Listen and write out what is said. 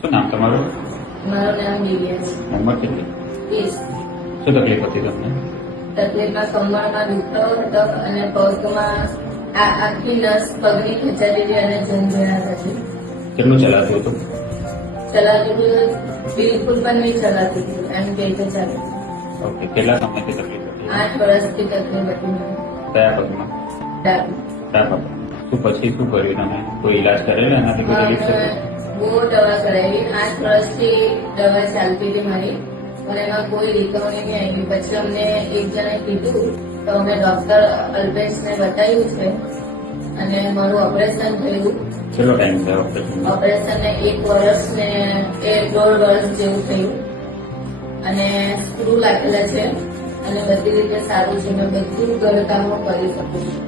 શું નામ તમારું? મારું નામ દિવ્યા છે. ઉંમર કેટલી? 20. શું તકલીફ હતી તમને? તકલીફમાં કમરમાં દુખાવો હતો અને પગમાં આખી નસ પગની ખેંચાતી અને ઝંઝણાટ હતી. કેટલું ચલાતું હતું? ચલાતી હતું બિલકુલ પણ નહીં ચલાતી હતી, એમ કે ચાલતી. ઓકે, કેટલા સમયથી તકલીફ હતી? 8 વર્ષથી તકલીફ હતી મને. કયા પગમાં? ડાબી. ડાબા પગમાં. શું પછી શું કર્યું તમે? કોઈ ઈલાજ કરેલો એનાથી કોઈ તકલીફ થતી? બહુ દવા કરાવી. 8 વર્ષથી દવા ચાલતી હતી મારી, પણ એમાં કોઈ રિકવરી નહીં આવી. પછી અમને એક જણાએ કીધું તો અમે ડોક્ટર અલ્પેશને બતાવ્યું છે અને મારું ઓપરેશન થયું. કેટલો ટાઈમ થયો ઓપરેશન? ઓપરેશનને 1 વર્ષ ને 1.5 વર્ષ જેવું થયું અને સ્ક્રૂ લાગેલા છે અને બધી રીતે સારું છે. મેં બધું ઘરકામો કરી શકું છું.